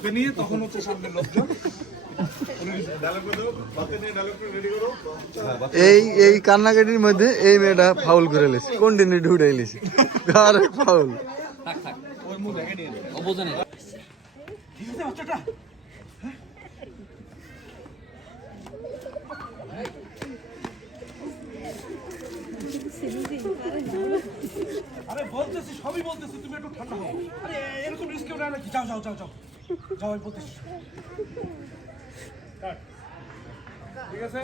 ওকে নিয়ে তখন হচ্ছে সামনের লোকজন। এই এই কান্নাকাটির মধ্যে এই মেয়েটা ফাউল করে লেছে। কন্টিনিউ ঢুড়ে লেছে? আরে ফাউল আরে বলতেছি সবই বলতেছি তুমি একটু ঠান্ডা হও। আরে এরকম রিস্ক কেউ নেয় নাকি যাও যাও যাও যাও। যাও আমি বলতেছি ঠিক আছে?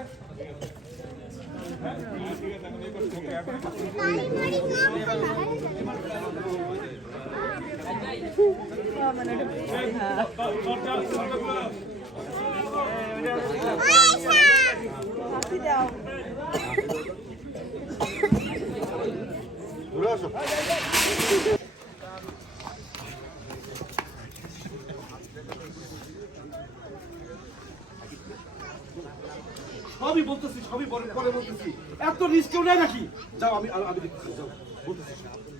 সবই বলতেছি, সবই পরে পরে বলতেছি। এত রিস্ক কেউ নেয় নাকি? যাও, আমি আমি দেখতেছি, যাও। বলতেছি,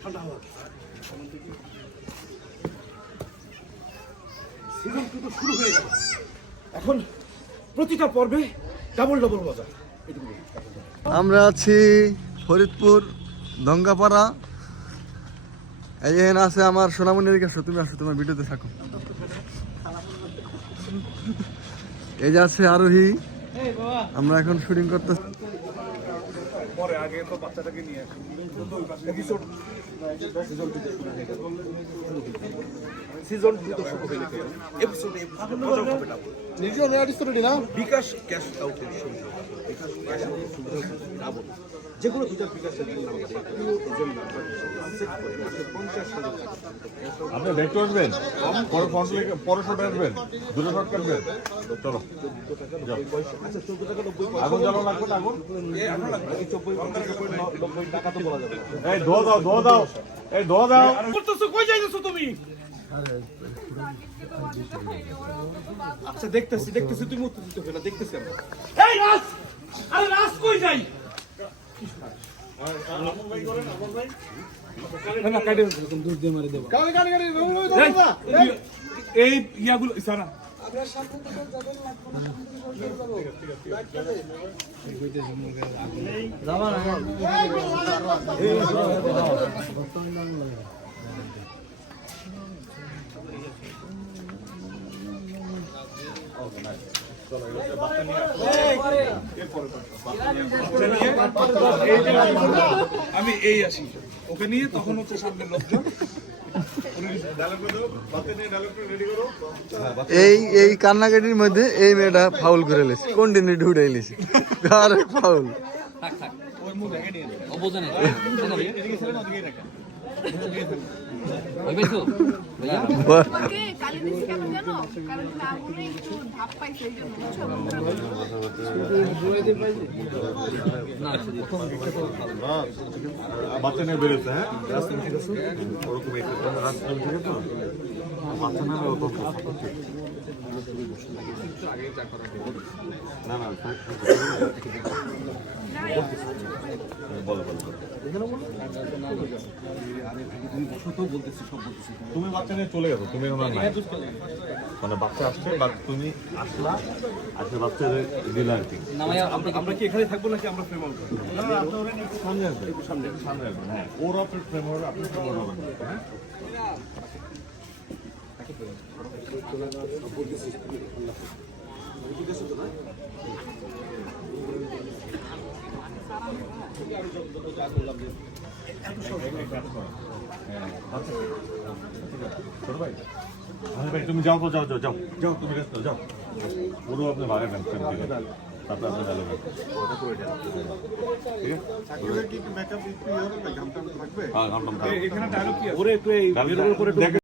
ঠান্ডা হওয়া। সিজন কিন্তু শুরু হয়ে গেল। এখন প্রতিটা পর্বে ডাবল ডাবল মজা। আমরা আছি ফরিদপুর, দঙ্গাপাড়া। এই এখানে আছে আমার সোনামণির কাছে, তুমি আসো তোমার ভিডিওতে থাকো। এই যে আছে আরোহী। আমরা এখন শুটিং করতে পরে আগে তো বাচ্চাটাকে নিয়ে সিজন টু তো শুরু হয়ে গেছে। এপিসোডে মজা হবে না? বিকাশ ক্যাশ আউটের সুবিধা বিকাশ ক্যাশ আউটের সুবিধা ডাবল যেগুলো দুটা আউট আপনি দেখতে আসবেন। পরে শট আসবেন। দুটো শট কাটবেন চলো। আচ্ছা চোদ্দ টাকা নব্বই আগুন জ্বালানো লাগবে আগুন? এই এই। এই দাও দাও। এই দাও। করতেছো কই যাইতেছো তুমি? আচ্ছা দেখতেছি দেখতেছি তুমি উত্তর দিতে না দেখতেছি আমরা। এই রাজ! আরে রাজ কই যাই? না, না, কাটে ফেলছে, দুধ দিয়ে মারি দেবো। এই, এই ইয়াগুলো সারা আমি এই আসি ওকে নিয়ে তখন হচ্ছে সামনের লোকজন। এই এই কান্নাকাটির মধ্যে এই মেয়েটা ফাউল করে লেছে। কন্টিনিউ ঢুড়ে লেছে। আরে ফাউল ওই বাচ্চা নিয়ে বেরোচ্ছে হ্যাঁ ওরকম রাস্তা থেকে তো বাচ্চা না ওরকম না না বলো বলো তুমি বাচ্চা নিয়ে চলে গেছো তুমি ওনার মানে বাচ্চা আসছে বা তুমি আসলা আসলে বাচ্চা দিলে আর কি। আমরা আমরা কি এখানে থাকব নাকি আমরা ফ্রেম আউট না, না, সামনে আসবেন সামনে সামনে আসবেন হ্যাঁ। ওর আপনার ফ্রেম হবে আপনি ফ্রেম হবেন হ্যাঁ? ছোট ভাই ভাই তুমি যাও তো যাও যাও যাও। যাও তুমি নাও, যাও। পুরো আপনি ভাগে নেন তারপরে আপনি ডায়লগ ঠিক আছে ঘাম টাম থাকবে? এখানে ডায়লগ কি ওরে একটু দেখে